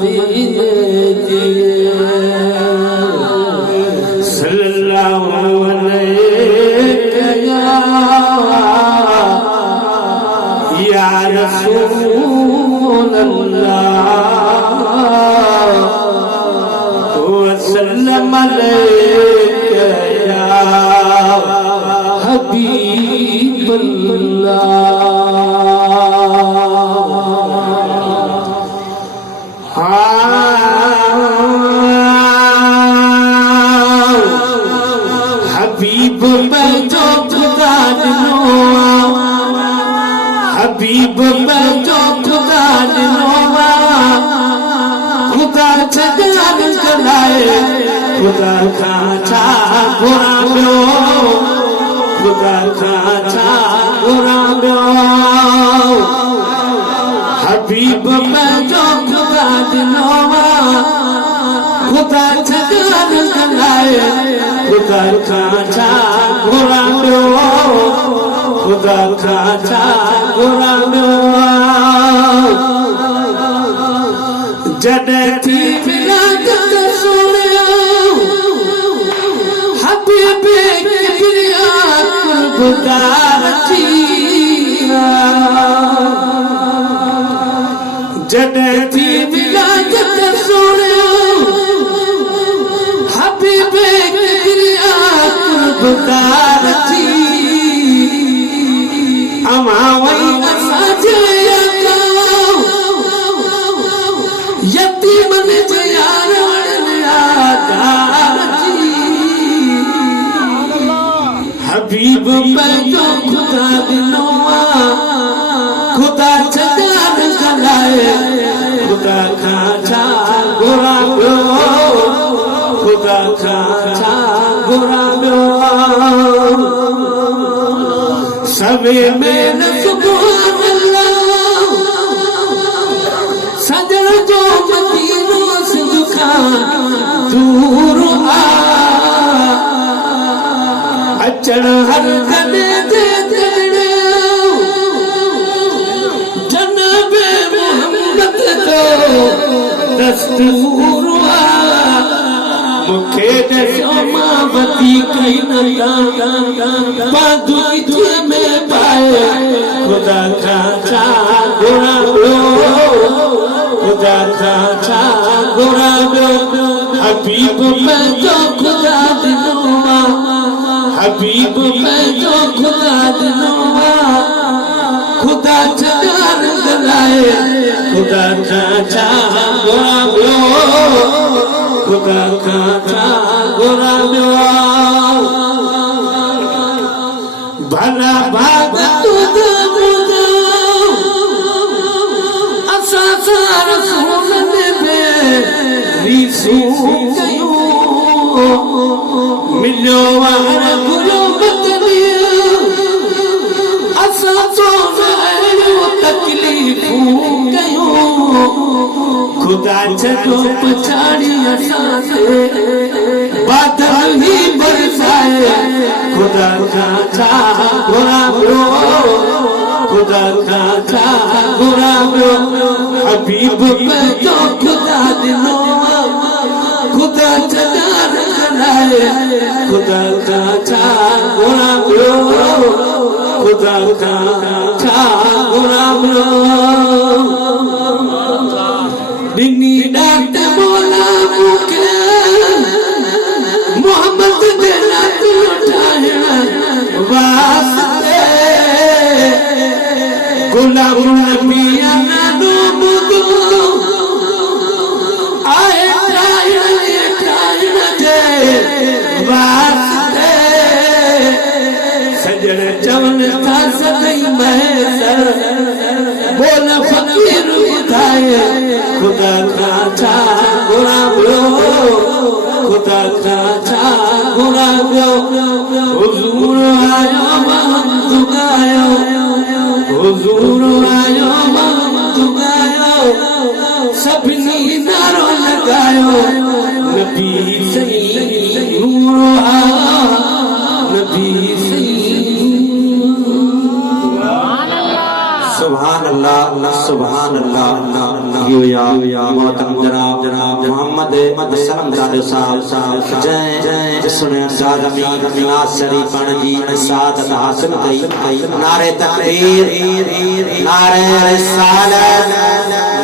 मदीने दी सल्लल्लाहु अलैहि या रसूल अल्लाह वसल्लम अलैहि या हबीब अल्लाह हबीब में जो खुदा दिनो हबीब में जो खुदा दिनो खुदा छजान कलाए खुदा खाचा घुरायो खुदा खाचा घुरायो हबीब में जो खुदा दिनो खुदा छजान कलाए खुदा खाचा घुरायो खुदा खाचा घुरायो जॾहिं थी विलादत सोणिया हबीब किबरिया कुर्बदार थी जॾहिं थी विलादत सोणिया हबीब किबरिया कुर्बदार थी अमा वई असांजे यतीमन जे यार हबीब में जो खुदा दिनो खुदा छजान कलाए खुदा खाचा घुरायो खुदा खाचा घुरायो सवे में न सुभान अल्लाह सजण जो मदीनो सिंध खां दूर आ अचण हर कदे दे जनाब मोहम्मद जो दस्तूर आ मुखे दसो मां वधीक न बादू में पाए खुदा खाचा घुरायो खुदा खाचा घुरायो हबीब में जो खुदा दिनो हबीब में जो खुदा दिनो खुदा छजान गलाए खुदा खाचा घुरायो खुदा खाचा घुरायो भला भाग तुझे रसूल ने रीसू कयो मिलो वार गुलो बदलियो असा तो नहरो तकलीफू कयो खुदा छो पछाड़ी असा से बादल ही बरसाए खुदा खाचा घुरायो खुदा खाचा घुरायो हबीब में जो खुदा दिनो खुदा छजान कलाए खुदा खाचा घुरायो खुदा खाचा घुरायो दिनी डाट बोला मुखे मोहम्मद देना तू उठाया वास्ते गुलाम नबिया नानो मुदो आए टाइम दे वास्ते सजण चवन था सदई महसर बोल फकीर उठाए खुदा खाचा घुरायो खुदा खाचा घुरायो हुजूर आयो महमद गायो हुजूर आयो महमद गायो सभिनी नारो लगायो नबी सही नूर आयो नबी सही सुभान अल्लाह सुभान अल्लाह मोहतरम जनाब मोहम्मद सल्लल्लाहु साहब जय सुने आदमी नाज शरीफ जी सादत हासिल कई नारे तकबीर नारे रिसालत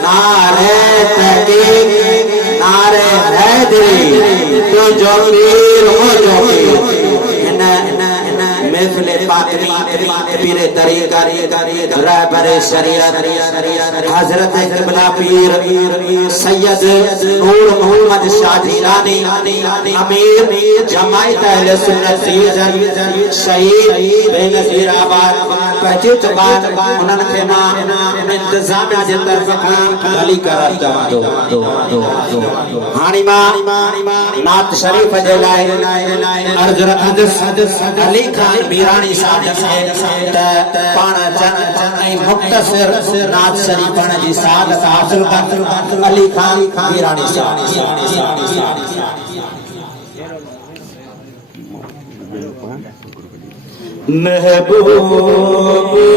नारे तहकीक नारे हैदरी तो जो पीर हो जो पीर महफिल पाकरी पीर तरीका रहबर शरीयत हजरत क़िबला पीर सैयद नूर मोहम्मद शाह जीलानी अमीर जमायत अहले सुन्नत शहीद बेनज़ीराबाद पहुंचे बाद उन्हनि खे मां इंतजामिया जे तरफ़ खां भली करार चवां थो हाणे मां नात शरीफ जे लाइ अर्ज़ रखंदुसि अली खान मीरानी साहब त पाण ऐं मुख़्तसिर नात शरीफ जी सादत हासिल कर अली खान मीरानी साहब महबूब